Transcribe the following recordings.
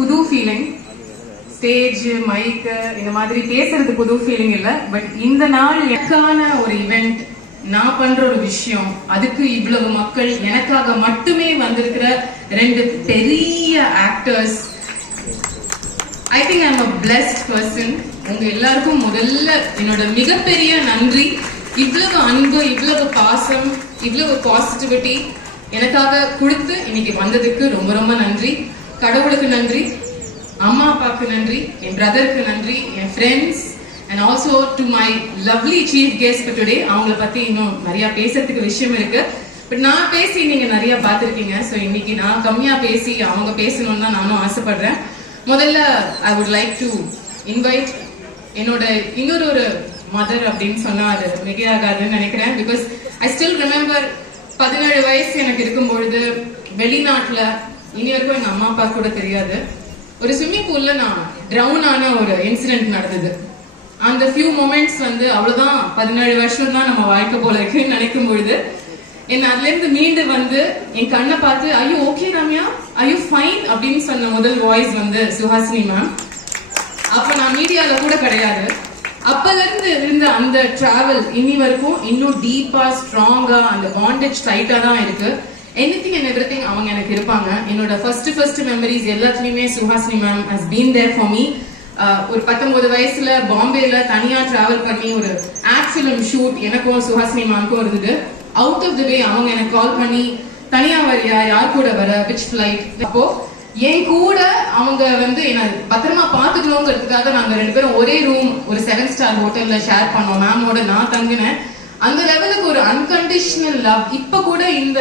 புது feeling. Stage mic இந்த மாதிரி பேசுறது புது ஃபீலிங் இல்ல. பட் இந்த நாள் எனக்கான ஒரு இவெண்ட், நான் பண்ற ஒரு விஷயம், அதுக்கு இவ்வளவு மக்கள், எனக்காக மட்டுமே வந்திருக்கிற 2 பெரிய actors. I think I M a blessed person. உங்க எல்லாருக்கும் முதல்ல என்னோட மிகப்பெரிய நன்றி. இவ்வளவு அன்பு, இவ்வளவு பாசம், இவ்வளவு பாசிட்டிவிட்டி எனக்காக கொடுத்து இன்னைக்கு வந்ததுக்கு ரொம்ப ரொம்ப நன்றி. கடவுளுக்கு நன்றி, அம்மா அப்பாவுக்கு நன்றி, என் பிரதருக்கு நன்றி, என் friends, and also to my lovely chief guest for today. அவங்கள பத்தி இன்னும் நிறைய பேசுறதுக்கு விஷயம் இருக்கு. பட் நான் பேசி நீங்க நிறைய பார்த்துருக்கீங்க. ஸோ இன்னைக்கு நான் கம்மியா பேசி அவங்க பேசணும்னு தான் நானும் ஆசைப்படுறேன். முதல்ல I would like to invite என்னோட இன்னொரு மதர் அப்படின்னு சொன்னா அது மிகையாகாதுன்னு நினைக்கிறேன். பிகாஸ் ஐ ஸ்டில் ரிமெம்பர் 17 வயசு எனக்கு இருக்கும் பொழுது வெளிநாட்டுல, இனி வரைக்கும் எங்க அம்மா அப்பா கூட தெரியாது, ஒரு ஸ்விம்மிங் பூல்ல நான் ட்ரவுன் ஆன ஒரு இன்சிடென்ட் நடந்தது. அந்த ஃபியூ மொமெண்ட்ஸ் அவ்வளவுதான், 17 வருஷம் தான் நம்ம வாழ்க்கை போல இருக்குன்னு நினைக்கும் பொழுது என்ன அதுல இருந்து மீண்டு வந்து என் கண்ணை பார்த்து ஐயோ ஓகே ரம்யா, ஐயோ ஃபைன் அப்படின்னு சொன்ன முதல் வாய்ஸ் சுஹாசினி மேம். அப்ப நான் மீடியால கூட கிடையாது. அப்பல இருந்து இருந்த அந்த டிராவல் இனி வரைக்கும் இன்னும் டீப்பா, ஸ்ட்ராங்கா, அந்த பாண்டேஜ் டைட்டா தான் இருக்கு. எனிதிங் அண்ட் எவ்ரிதிங் அவங்க எனக்கு இருப்பாங்க. என்னோட ஃபர்ஸ்ட் மெமரிஸ் எல்லாத்துலயுமே Suhasini ma'am has been there for me. ஒரு 19 வயசுல பாம்பேல தனியா டிராவல் பண்ணி ஒரு ஆக்ட் ஃபிலிம் ஷூட் எனக்கும் சுஹாசினி மேம்க்கும் இருந்தது. அவுட் ஆஃப் தி வே அவங்க எனக்கு கால் பண்ணி தனியா வரியா, யார் கூட வர, விச் ஃபிளைட். அப்போ என் கூட அவங்க என்ன பத்திரமா பாத்துக்கணுங்கிறதுக்காக நாங்க 2 பேரும் ஒரே ரூம் ஒரு 7 ஸ்டார் ஹோட்டல்ல ஷேர் பண்ணோம். மேமோட நான் தங்கினேன். அந்த லெவலுக்கு ஒரு அன்கண்டிஷனல் லவ். இப்ப கூட இந்த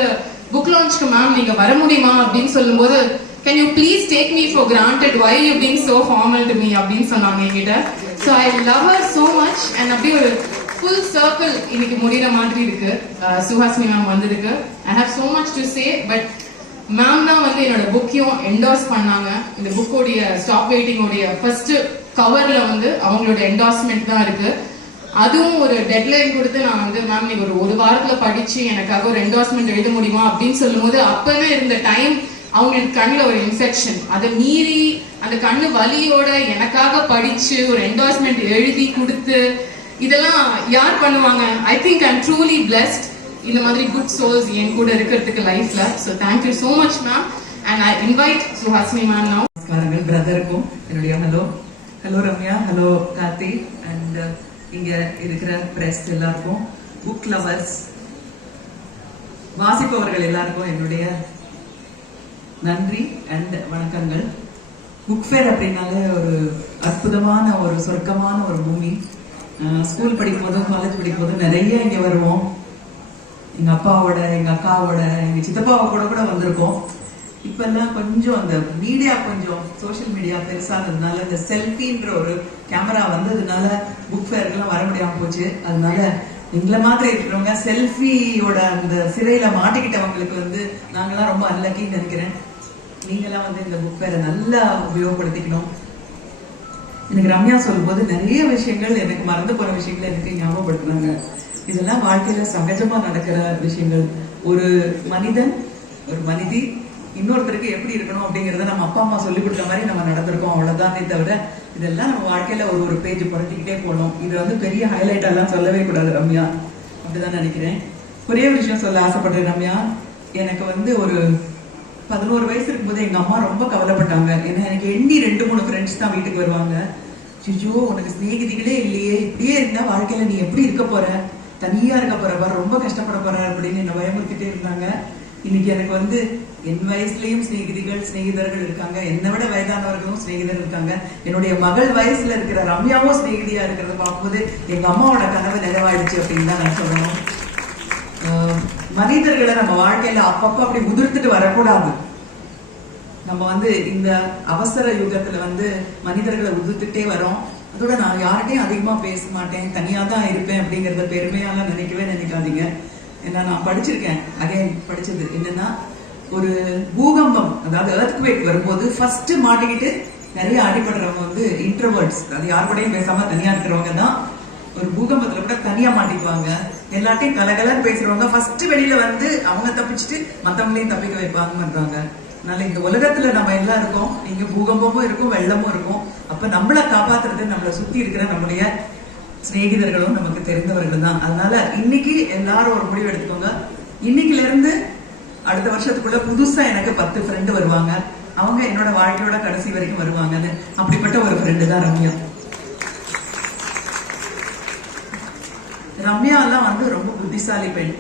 புக் லான்ச்க்கு மேம் நீங்க வர முடியுமா அப்படின்னு சொல்லும் போது, can you please take me for granted, why you being so formal to me அப்படின்னு சொன்னாங்க என்கிட்ட. so I love her so much. and அப்படியே ஒரு full circle இன்னைக்கு முடிகிற மாதிரி இருக்கு சுஹாசினி மேம் வந்ததுக்கு. I have so much to say, but ma'am தான் என்னோட புக்கையும் என்டோர்ஸ் பண்ணாங்க. இந்த புக்கோடைய ஸ்டாப் வெயிட்டிங் உடைய ஃபர்ஸ்ட் கவர்ல அவங்களோட என்டோர்ஸ்மெண்ட் தான் இருக்கு. அதுவும் ஒரு டெட்லைன் கொடுத்து நான் மேம் நீங்க ஒரு வாரத்துல படிச்சு எனக்காக ஒரு என்டோர்ஸ்மெண்ட் எழுத முடியுமா அப்படின்னு சொல்லும் போது, அப்பவே இருந்த டைம் அவங்களுக்கு கண்ணுல ஒரு இன்ஃபெக்ஷன், அதை மீறி அந்த கண்ணு வலியோட எனக்காக படிச்சு ஒரு என்டோர்ஸ்மெண்ட் எழுதி கொடுத்து, இதெல்லாம் யார் பண்ணுவாங்க? I think I am truly blessed. இந்த மாதிரி குட் சோல்ஸ் என் கூட இருக்கிறதுக்கு லைஃப்ல. So thank you so much ma'am. And I invite Suhasini ma'am now. நமஸ்காரங்கள் பிரதருக்கும் என்னுடைய hello Ramya, hello Karthi, and இங்க இருக்கிற பிரஸ் எல்லாருக்கும், புக் லவர்ஸ், வாசிப்பவர்கள் எல்லாருக்கும் என்னுடைய நன்றி அண்ட் வணக்கங்கள். புக் ஃபேர் அப்படின்னாலே ஒரு அற்புதமான ஒரு சொர்க்கமான ஒரு பூமி. ஸ்கூல் படிக்கும் போதும் காலேஜ் படிக்கும் போதும் நிறைய இங்க வருவோம். எங்க அப்பாவோட, எங்க அக்காவோட, எங்க சித்தப்பாவை கூட வந்திருக்கோம். இப்ப எல்லாம் கொஞ்சம் அந்த மீடியா, கொஞ்சம் சோசியல் மீடியா பெருசானதுனால, இந்த செல்ஃபின்ற ஒரு கேமரா வந்ததுனால புக் ஃபேருக்குலாம் வர முடியாம போச்சு. அதனால எங்களை மாதிரி இருக்கிறவங்க, செல்ஃபியோட அந்த சிறையில மாட்டிக்கிட்டவங்களுக்கு நாங்கெல்லாம் ரொம்ப அன்லக்கின்னு நினைக்கிறேன். நீங்கெல்லாம் இந்த புக் ஃபேரை நல்லா உபயோகப்படுத்திக்கணும். எனக்கு ரம்யா சொல்லும் போது நிறைய விஷயங்கள், எனக்கு மறந்து போற விஷயங்கள் எனக்கு ஞாபகப்படுத்தினாங்க. இதெல்லாம் வாழ்க்கையில சகஜமா நடக்கிற விஷயங்கள். ஒரு மனிதன், ஒரு மனிதி இன்னொருத்தருக்கு எப்படி இருக்கணும் அப்படிங்கறத நம்ம அப்பா அம்மா சொல்லி கொடுத்த மாதிரி நம்ம நடந்திருக்கோம், அவ்வளவுதானே தவிர இதெல்லாம் நம்ம வாழ்க்கையில ஒரு பேஜ் புரட்டிக்கிட்டே போகணும். இது பெரிய ஹைலைட் எல்லாம் சொல்லவே கூடாது ரம்யா, அப்படிதான் நினைக்கிறேன். ஒரே ஒரு விஷயம் சொல்ல ஆசைப்படுறேன் ரம்யா. எனக்கு ஒரு 11 வயசு இருக்கும்போது எங்க அம்மா ரொம்ப கவலைப்பட்டாங்க. ஏன்னா எனக்கு எண்ணி 2-3 ஃப்ரெண்ட்ஸ் தான் வீட்டுக்கு வருவாங்க. சிஜோ உனக்கு சிநேகிதிகளே இல்லையே, இப்படியே இருந்தா வாழ்க்கையில நீ எப்படி இருக்க போற, தனியா இருக்க போற, ரொம்ப கஷ்டப்பட போற அப்படின்னு என்ன பயமுறுத்திட்டே இருந்தாங்க. இன்னைக்கு எனக்கு என் வயசுலயும் சிநேகிதர்கள் இருக்காங்க, என்னை விட வயதானவர்களும் சிநேகிதர்கள் இருக்காங்க. என்னுடைய மகள் வயசுல இருக்கிற ரம்யாவும் சிநேகிதியா இருக்கிறத பார்க்கும்போது எங்க அம்மாவோட கனவு நிறைவாயிடுச்சு அப்படின்னு தான் நான் சொல்லணும். மனிதர்களை நம்ம வாழ்க்கையில அப்பப்போ அப்படி உதிர்த்துட்டு வரக்கூடாது. நம்ம இந்த அவசர யுகத்துல மனிதர்களை உதிர்த்துட்டே வரோம். அதோட நான் யார்கிட்டையும் அதிகமா பேச மாட்டேன், தனியா தான் இருப்பேன் அப்படிங்கறத பெருமையால நினைக்காதீங்க. ஏன்னா நான் படிச்சிருக்கேன், படிச்சது என்னன்னா, ஒரு பூகம்பம், அதாவது எர்த்குவேக் வரும்போது ஃபர்ஸ்ட் மாட்டிக்கிட்டு நிறைய அடிபடுறவங்க இன்ட்ரோவர்ட்ஸ், அது யார் கூடயும் பேசாம தனியா இருக்கிறவங்க தான் ஒரு பூகம்பத்துல கூட தனியா மாட்டிக்குவாங்க. எல்லாத்தையும் கலகலன்னு பேசுறவங்க ஃபர்ஸ்ட் வெளியில அவங்க தப்பிச்சுட்டு மத்தவங்களையும் தப்பிக்க வைப்பாங்கன்றாங்க. அதனால இந்த உலகத்துல நம்ம எல்லாம் இருக்கோம், இங்க பூகம்பமும் இருக்கும், வெள்ளமும் இருக்கும். அப்ப நம்மளை காப்பாத்துறது நம்மளை சுத்தி இருக்கிற நம்முடைய சிநேகிதர்களும் நமக்கு தெரிந்தவர்கள் தான். அதனால இன்னைக்கு எல்லாரும் ஒரு முடிவு எடுத்துக்கோங்க. இன்னைக்குல இருந்து அடுத்த வருஷத்துக்குள்ள புதுசா எனக்கு 10 ஃப்ரெண்டு வருவாங்க. அவங்க என்னோட வாழ்க்கையோட கடைசி வரைக்கும் வருவாங்கன்னு. அப்படிப்பட்ட ஒரு ஃப்ரெண்டு தான் ரம்யா. ரம்யா எல்லாம் வந்து ரொம்ப புத்திசாலி பெண்,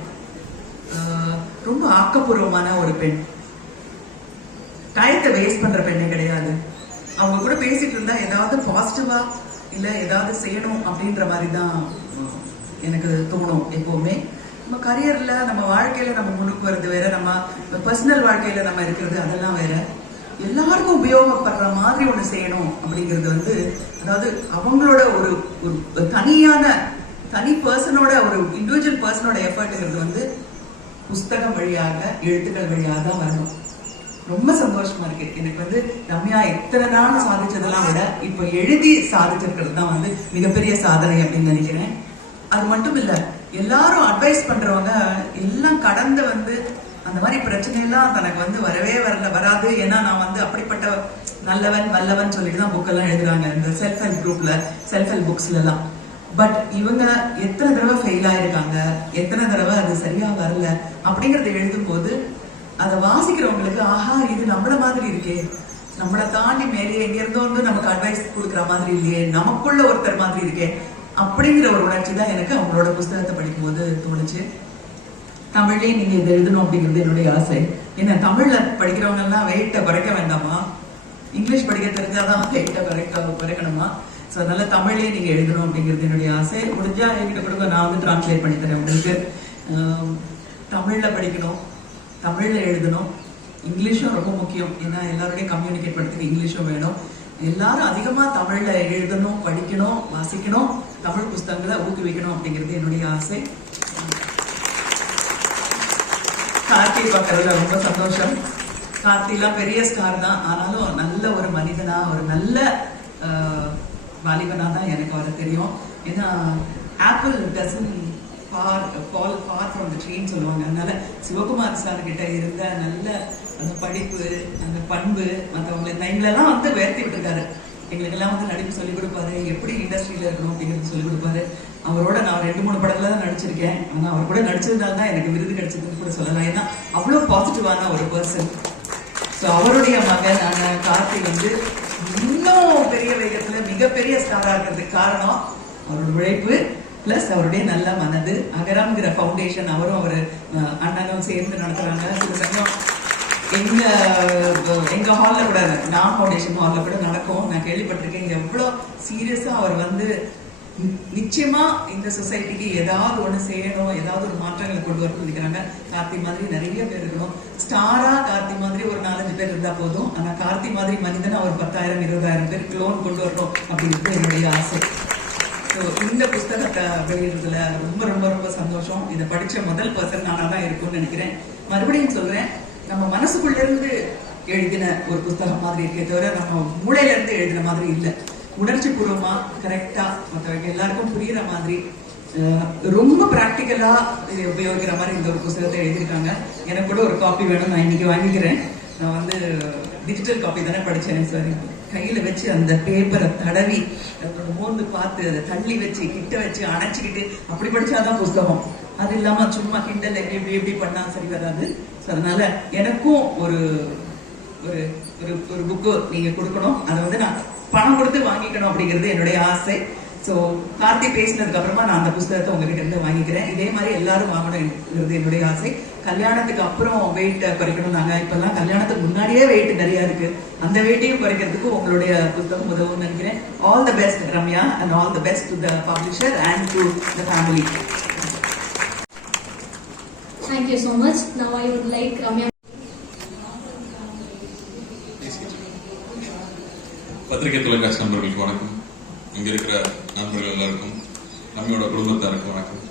ரொம்ப ஆக்கப்பூர்வமான ஒரு பெண், டயத்தை வேஸ்ட் பண்ற பெண்ணே கிடையாது. அவங்க கூட பேசிட்டு இருந்தா ஏதாவது பாசிட்டிவா இல்ல ஏதாவது செய்யணும் அப்படின்ற மாதிரி தான் எனக்கு தோணும். எப்பவுமே நம்ம கரியர்ல நம்ம வாழ்க்கையில நம்ம முன்னுக்கு வருது வேற, நம்ம பர்சனல் வாழ்க்கையில நம்ம இருக்கிறது அதெல்லாம் வேற. எல்லாருக்கும் உபயோகப்படுற மாதிரி ஒண்ணு செய்யணும் அப்படிங்கிறது வந்து, அதாவது அவங்களோட ஒரு தனி பர்சனோட ஒரு இண்டிவிஜுவல் பர்சனோட எஃபர்ட்ங்கிறது வந்து புஸ்தகம் வழியாக எழுத்துக்கள் வழியாக தான் வரணும். ரொம்ப சந்தோஷமா இருக்கு எனக்கு வந்து ரம்யா எத்தனை நாள் சாதிச்சதெல்லாம் விட இப்ப எழுதி சாதிச்சிருக்கிறது தான் வந்து மிகப்பெரிய சாதனை அப்படின்னு நினைக்கிறேன். அது மட்டும் இல்ல, எல்லாரும் அட்வைஸ் பண்றவங்க எல்லாம் கடந்து வந்து அந்த மாதிரி பிரச்சனை எல்லாம் தனக்கு வந்து வரவே வராது. ஏன்னா நான் வந்து அப்படிப்பட்ட நல்லவன் வல்லவன் சொல்லிட்டு தான் புக்கெல்லாம் எழுதுறாங்க இந்த செல்ஃப் ஹெல்ப் குரூப்ல, செல்ஃப் ஹெல்ப் புக்ஸ்ல எல்லாம். பட் இவங்க எத்தனை தடவை ஃபெயில் ஆயிருக்காங்க, எத்தனை தடவை அது சரியா வரல அப்படிங்கறத எழுதும் போது அதை வாசிக்கிறவங்களுக்கு ஆஹா இது நம்மள மாதிரி இருக்கே, நம்மளை தாண்டி மேலே எங்க இருந்தோ வந்து நமக்கு அட்வைஸ் கொடுக்குற மாதிரி இல்லையே, நமக்குள்ள ஒருத்தர் மாதிரி இருக்கே அப்படிங்கிற ஒரு உணர்ச்சி தான் எனக்கு அவங்களோட புஸ்தகத்தை படிக்கும் போது தோணுச்சு. தமிழ்லயே நீங்க இதை எழுதணும் அப்படிங்கிறது என்னுடைய ஆசை. ஏன்னா தமிழ்ல படிக்கிறவங்க எல்லாம் வெயிட்டை குறைக்க வேண்டாமா, இங்கிலீஷ் படிக்க தெரிஞ்சாதான் வெயிட்டை குறைக்கணுமா? ஸோ அதனால தமிழ்லயே நீங்க எழுதணும் அப்படிங்கிறது என்னுடைய ஆசை. முடிஞ்சா என்கிட்ட கொடுங்க, நான் வந்து டிரான்ஸ்லேட் பண்ணி தரேன் உங்களுக்கு. தமிழ்ல படிக்கணும், தமிழ்ல எழுதணும். இங்கிலீஷும் ரொம்ப முக்கியம், ஏன்னா எல்லாரோடையும் கம்யூனிகேட் பண்றதுக்கு இங்கிலீஷும் வேணும். எல்லாரும் அதிகமா தமிழ்ல எழுதணும், படிக்கணும், வாசிக்கணும், தமிழ் புஸ்தகங்களை ஊக்குவிக்கணும் அப்படிங்கிறது என்னுடைய ஆசை. கார்த்தி பார்க்கறதுல ரொம்ப சந்தோஷம். கார்த்திலாம் பெரிய ஸ்டார் தான், ஆனாலும் நல்ல ஒரு மனிதனா, ஒரு நல்ல வாலிபனா தான் எனக்கு வர தெரியும். ஏன்னா apple doesn't fall far from the tree சொல்லுவாங்க. அதனால சிவகுமார் சார் கிட்ட இருந்த நல்ல அந்த படிப்பு, அந்த பண்பு, மற்றவங்களை எங்களெல்லாம் வந்து உயர்த்தி விட்டுருக்காரு. எங்களுக்கெல்லாம் வந்து நடிப்பு சொல்லிக் கொடுப்பாரு, எப்படி இண்டஸ்ட்ரியில இருக்கணும் அப்படிங்கிறது சொல்லிக் கொடுப்பாரு. அவரோட நான் 2-3 படத்துல தான் நடிச்சிருக்கேன். ஆனா அவர் கூட நடிச்சதுனால தான் எனக்கு விருது கிடைச்சதுன்னு கூட சொல்லலாம். ஏன்னா அவ்வளவு பாசிட்டிவான ஒரு பர்சன். ஸோ அவருடைய மகன் கார்த்தி வந்து இன்னும் பெரிய வேகத்துல மிகப்பெரிய ஸ்டாரா இருக்கிறதுக்கு காரணம் அவரோட உழைப்பு பிளஸ் அவருடைய நல்ல மனது. அகரம்ங்கிற ஃபவுண்டேஷன் அவரும் அவர் அண்ணனும் சேர்ந்து நடத்துறாங்க. சில சமயம் எங்க ஹால்ல கூட, நான் ஃபவுண்டேஷன் ஹால்ல கூட நடக்கும். நான் கேள்விப்பட்டிருக்கேன் எவ்வளவு சீரியஸா அவர் வந்து நிச்சயமா இந்த சொசைட்டிக்கு ஏதாவது ஒண்ணு செய்யணும், ஏதாவது ஒரு மாற்றங்களை கொண்டு வரணும்னு நினைக்கிறாங்க. கார்த்தி மாதிரி நிறைய பேர் இருக்கணும். ஸ்டாரா கார்த்தி மாதிரி ஒரு 4-5 பேர் இருந்தா போதும். ஆனா கார்த்தி மாதிரி மனிதனா ஒரு 10,000-20,000 பேர் க்ளோன் கொண்டு வரணும் அப்படிங்கிறது என்னுடைய ஆசை. இந்த புஸ்தகத்தை வெளியிடுறதுல ரொம்ப ரொம்ப ரொம்ப சந்தோஷம். இதை படிச்ச முதல் பர்சன் நானா தான் இருக்கும்னு நினைக்கிறேன். மறுபடியும் சொல்றேன், நம்ம மனசுக்குள்ள இருந்து எழுதின ஒரு புஸ்தகம் மாதிரி இருக்கே தவிர நம்ம மூளையில இருந்து எழுதின மாதிரி இல்லை. உணர்ச்சி பூர்வமா கரெக்டா மற்றவங்க எல்லாருக்கும் புரியுற மாதிரி ரொம்ப பிராக்டிக்கலா இதை உபயோகிக்கிற மாதிரி இந்த ஒரு புஸ்தகத்தை எழுதியிருக்காங்க. எனக்கு கூட ஒரு காப்பி வேணும், நான் இன்னைக்கு வாங்கிக்கிறேன். நான் வந்து டிஜிட்டல் காப்பி தானே படிச்சேன் சார். கையில வச்சு அந்த பேப்பரை தடவி மோந்து பார்த்து அதை தள்ளி வச்சு கிட்ட வச்சு அணைச்சிக்கிட்டு அப்படி படிச்சாதான் புஸ்தகம். அது இல்லாம சும்மா கிண்டல் எப்படி எப்படி பண்ணா சரி வராது. அதனால எனக்கும் ஒரு ஒரு ஒரு புக்கு நீங்க கொடுக்கணும். அதை வந்து நான் பணம் கொடுத்து வாங்கிக்கணும் அப்படிங்கிறது என்னுடைய ஆசை. ஸோ கார்த்தி பேசினதுக்கு அப்புறமா நான் அந்த புஸ்தகத்தை உங்ககிட்ட இருந்து வாங்கிக்கிறேன். இதே மாதிரி எல்லாரும் வாங்கணுங்கிறது என்னுடைய ஆசை. கல்யாணத்துக்கு அப்புறம் வெயிட் குறைக்கணும். நாங்க இப்பெல்லாம் கல்யாணத்துக்கு முன்னாடியே வெயிட் நிறைய இருக்கு. அந்த வெயிட்டையும் குறைக்கிறதுக்கு உங்களுடைய புத்தகம் உதவும்னு நினைக்கிறேன். All the best Ramya, and all the best to the publisher and to the family. Thank you so much. Now I would like Ramya. பத்திரிகை தொலைக்காட்சி நண்பர்களுக்கு வணக்கம். இங்க இருக்கிற நண்பர்கள் எல்லாருக்கும், ரம்யாவோட குடும்பத்தாருக்கும் வணக்கம்.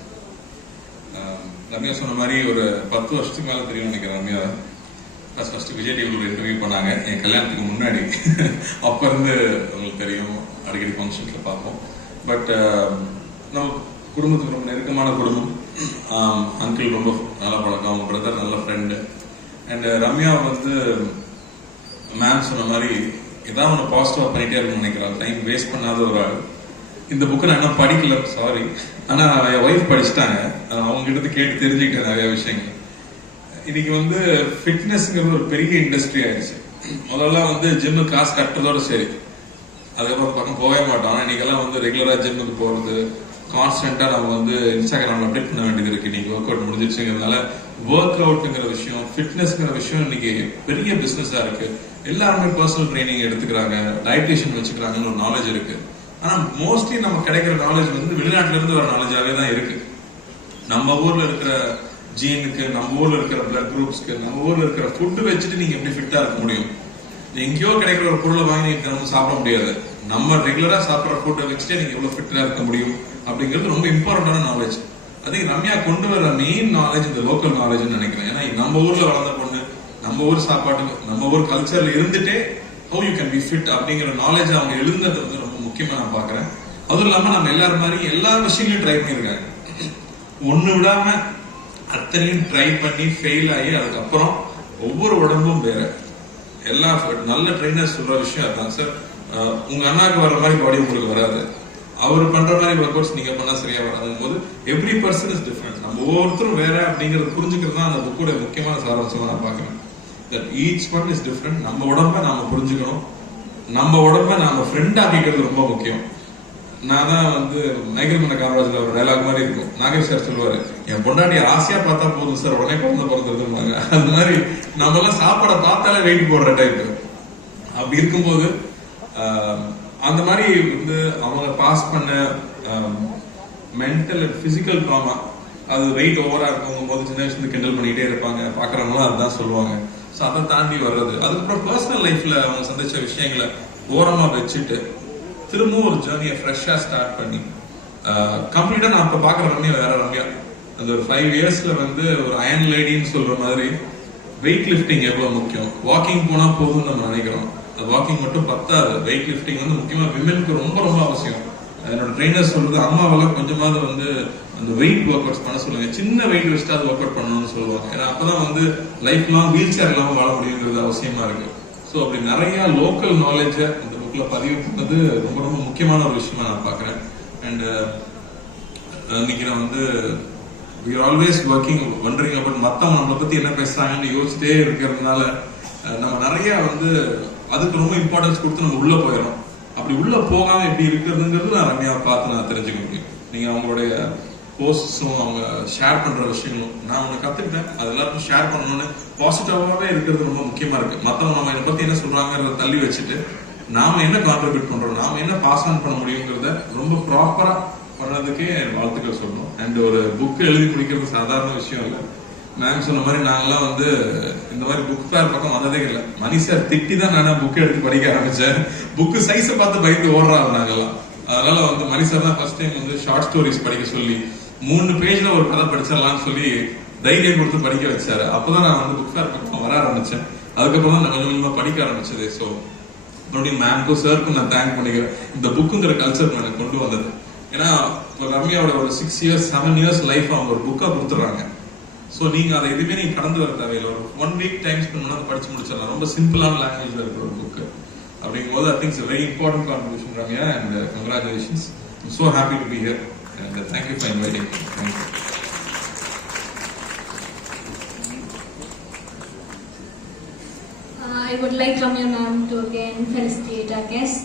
ரம்யா சொன்ன மாதிரி ஒரு 10 வருஷத்துக்கு மேல தெரியும் நினைக்கிறேன். ரம்யா ஃபர்ஸ்ட் விஜய் டிவியில் இன்டர்வியூ பண்ணாங்க என் கல்யாணத்துக்கு முன்னாடி. அப்ப இருந்து உங்களுக்கு தெரியும், அடிக்கடி ஃபங்க்ஷன்ஸ்ல பார்ப்போம். பட் நம்ம குடும்பத்துக்கு ரொம்ப நெருக்கமான குடும்பம். அங்கிள் ரொம்ப நல்ல பழக்கம், அவங்க பிரதர் நல்ல ஃப்ரெண்டு. அண்ட் ரம்யா வந்து மேம் சொன்ன மாதிரி ஏதாவது ஒன்று பாசிட்டிவா பண்ணிட்டே இருக்கும்னு நினைக்கிறேன். டைம் வேஸ்ட் பண்ணாத ஒரு ஆள். இந்த புக்கை நான் இன்னும் படிக்கல, சாரி. ஆனா என் ஒய்ஃப் படிச்சுட்டாங்க. அவங்க கிட்ட கேட்டு தெரிஞ்சுக்கிட்டேன் நிறைய விஷயங்கள். இன்னைக்கு வந்து ஃபிட்னஸ்ங்கிறது ஒரு பெரிய இண்டஸ்ட்ரி ஆயிடுச்சு. முதல்ல வந்து ஜிம்மு காசு கட்டுறதோட சரி, அதுக்கப்புறம் பக்கம் போகவே மாட்டோம். ஆனா இன்னைக்கெல்லாம் வந்து ரெகுலரா ஜிம்முக்கு போறது, கான்ஸ்டன்டா நம்ம வந்து இன்ஸ்டாகிராம்ல அப்டேட் பண்ண வேண்டியது இருக்கு. இன்னைக்கு ஒர்க் அவுட் முடிஞ்சிருச்சுங்கிறதுனால ஒர்க் அவுட்ங்கிற விஷயம், ஃபிட்னஸ்ங்கிற விஷயம் இன்னைக்கு பெரிய பிசினஸா இருக்கு. எல்லாருமே பர்சனல் ட்ரைனிங் எடுத்துக்கிறாங்க, டயட்டிஷியன் வச்சுக்கிறாங்கன்னு ஒரு நாலேஜ் இருக்கு. ஆனா மோஸ்ட்லி நம்ம கிடைக்கிற நாலேஜ் வந்து வெளிநாட்டுல இருந்து வர நாலேஜாவே தான் இருக்கு. நம்ம ஊர்ல இருக்கிற ஜீனுக்கு, நம்ம ஊர்ல இருக்கிற பிளட் குரூப்ஸ்க்கு, நம்ம ஊர்ல இருக்கிற ஃபுட்டு வச்சுட்டு நீங்க எப்படி ஃபிட்டா இருக்க முடியும்? எங்கேயோ கிடைக்கிற ஒரு பொருளை வாங்கி நீங்க தினமும் சாப்பிட முடியாது. நம்ம ரெகுலரா சாப்பிட்ற ஃபுட்டை வச்சுட்டே நீங்க எவ்வளவு ஃபிட்டா இருக்க முடியும் அப்படிங்கிறது ரொம்ப இம்பார்ட்டன்டான நாலேஜ். அதே ரம்யா கொண்டு வர மெயின் நாலேஜ் இந்த லோக்கல் நாலேஜ்னு நினைக்கிறேன். ஏன்னா நம்ம ஊர்ல வளர்ந்த பொண்ணு, நம்ம ஊர் சாப்பாட்டு, நம்ம ஊர் கல்ச்சர்ல இருந்துட்டே how you can be fit அப்படிங்கிற நாலேஜ் அவங்க எழுந்தது வந்து ரொம்ப முக்கியமா நான் பாக்குறேன். அதுவும் இல்லாம நம்ம எல்லாரும் மாதிரி எல்லா விஷயங்களையும் ட்ரை பண்ணிருக்காங்க. ஒண்ணு விடாம அத்தனையும் ட்ரை பண்ணி ஃபெயில் ஆகி அதுக்கப்புறம் ஒவ்வொரு உடம்பும் வேற. எல்லா நல்ல ட்ரைனர்ஸ் சொல்ற விஷயம் அதான் சார். உங்க அண்ணாக்கு வர்ற மாதிரி பாடி உங்களுக்கு வராது, அவர் பண்ற மாதிரி ஒர்க் அவுட்ஸ் நீங்க பண்ணா சரியா வராதும் போது எவ்ரி பர்சன் இஸ் டிஃபரெண்ட். நம்ம ஒவ்வொருத்தரும் வேற அப்படிங்கறது புரிஞ்சுக்கிறது தான் அந்த புக்கோட முக்கியமான சாராம்சமா நான் பாக்குறேன். That each one is different. நம்ம உடம்ப நாம புரிஞ்சுக்கணும், நம்ம உடம்ப நாம ஃப்ரெண்ட் ஆக்கிக்கிறது ரொம்ப முக்கியம். நான் தான் வந்து மைக்கேல் மன்ன காமராஜ்ல ஒரு டைலாக் மாதிரி இருக்கும். நாகேஷ் சார் சொல்லுவாரு, என் பொண்டாட்டி ஆசையா பார்த்தா போதும் சார், உடனே குழந்தை பிறந்திருந்தாங்க. அது மாதிரி நம்ம எல்லாம் சாப்பாடை பார்த்தாலே வெயிட் போடுற டைப். அப்படி இருக்கும்போது அந்த மாதிரி வந்து அவங்க பாஸ் பண்ண மென்டல் அண்ட் பிசிக்கல் ட்ராமா, அது வெயிட் ஓவரா இருக்கும் போது சின்ன வயசுல கிண்டல் பண்ணிட்டே இருப்பாங்க, பாக்குறவங்களும் அதுதான் சொல்லுவாங்க. ஸோ அதை தாண்டி வர்றது, அதுக்கப்புறம் பர்சனல் லைஃப்ல அவங்க சந்திச்ச விஷயங்களை ஓரமா வச்சுட்டு திரும்பவும் ஒரு ஜேர்னியை ஃப்ரெஷ்ஷா ஸ்டார்ட் பண்ணி கம்ப்ளீட்டா நான் இப்ப பாக்குற ரம்யா வேற ரம்யா. அந்த ஒரு 5 இயர்ஸ்ல வந்து ஒரு அயன் லேடின்னு சொல்ற மாதிரி வெயிட் லிஃப்டிங் எவ்வளவு முக்கியம். வாக்கிங் போனா போதும்னு நம்ம நினைக்கிறோம், அது வாக்கிங் மட்டும் பத்தாது. வெயிட் லிஃப்டிங் வந்து முக்கியமா விமென்க்கு ரொம்ப ரொம்ப அவசியம். என்னோட ட்ரைனர் சொல்றது, அம்மாவெல்லாம் கொஞ்சமாவது வந்து அந்த வெயிட் ஒர்க் அவுட்ஸ் பண்ண சொல்லுங்க, சின்ன வெயிட் வச்சுட்டு அது ஒர்க் அவுட் பண்ணணும்னு சொல்லுவாங்க. ஏன்னா அப்பதான் வந்து லைஃப் லாங் வீல் சேர் இல்லாம வாழ முடியுங்கிறது அவசியமா இருக்கு. ஸோ அப்படி நிறைய லோக்கல் நாலேஜை இந்த புக்ல பதிவு பண்ணது ரொம்ப ரொம்ப முக்கியமான ஒரு விஷயமா நான் பாக்குறேன். அண்ட் இன்னைக்கு நான் வந்து we are always working wondering about மத்தவங்க நம்மளை பத்தி என்ன பேசுறாங்கன்னு யோசிச்சுட்டே இருக்கிறதுனால நம்ம நிறைய வந்து அதுக்கு ரொம்ப இம்பார்ட்டன்ஸ் கொடுத்து நம்ம உள்ள போயிடும். அப்படி உள்ள போகாம எப்படி இருக்கிறதுங்கிறது நான் ரம்யாவை பார்த்து நான் தெரிஞ்சுக்க முடியும். நீங்க அவங்களுடைய போஸ்ட்ஸும் அவங்க ஷேர் பண்ற விஷயங்களும் நான் ஒண்ணு கத்துக்கிட்டேன். அது எல்லாருக்கும் ஷேர் பண்ணணும்னு பாசிட்டிவாவே இருக்கிறது ரொம்ப முக்கியமா இருக்கு. மத்தவங்க நம்ம இதை பத்தி என்ன சொல்றாங்கிறத தள்ளி வச்சுட்டு நாம என்ன கான்ட்ரிபியூட் பண்றோம், நாம என்ன பாஸ் ஆன் பண்ண முடியுங்கிறத ரொம்ப ப்ராப்பரா பண்ணதுக்கே வாழ்த்துக்கள் சொல்லணும். அண்ட் ஒரு புக் எழுதி முடிக்கிறது சாதாரண விஷயம் இல்லை. மேம் சொன்ன மாதிரி நாங்கெல்லாம் வந்து இந்த மாதிரி புக் ஃபேர் பக்கம் வந்ததே இல்லை. மணி சார் திட்டி தான் நான் புக் எடுத்து படிக்க ஆரம்பிச்சேன். புக்கு சைஸை பார்த்து பயந்து ஓடுறாங்க நாங்கெல்லாம். அதனால வந்து மணி சார் தான் ஃபர்ஸ்ட் டைம் வந்து ஷார்ட் ஸ்டோரிஸ் படிக்க சொல்லி 3 பேஜ்ல ஒரு கதை படிச்சிடலாம்னு சொல்லி தைரியம் கொடுத்து படிக்க வச்சாரு. அப்பதான் நான் வந்து புக் ஃபேர் பக்கம் வர ஆரம்பிச்சேன். அதுக்கப்புறம் தான் நான் கொஞ்சம் கொஞ்சமா படிக்க ஆரம்பிச்சது. ஸோ மறுபடியும் மேம்க்கும் சாருக்கும் நான் தேங்க் பண்ணிக்கிறேன், இந்த புக்குங்கிற கல்ச்சர் எனக்கு கொண்டு வந்தது. ஏன்னா ரம்யாவோட ஒரு 6 இயர்ஸ் 7 இயர்ஸ் லைஃப் அவங்க ஒரு புக்கா கொடுத்துறாங்க. ஸோ நீங்க அதை எதுவுமே நீங்க கடந்து வர தேவையில்லை. ஒரு 1 வீக் டைம் ஸ்பெண்ட் பண்ணா படிச்சு முடிச்சிடலாம். ரொம்ப சிம்பிளான லாங்குவேஜ்ல இருக்கிற ஒரு புக் அப்படிங்கும்போது I think it's a very important contribution Ramya, and congratulations. I'm so happy to be here and thank you for inviting me. Thank you. I would like Ramya ma'am to again felicitate our guest.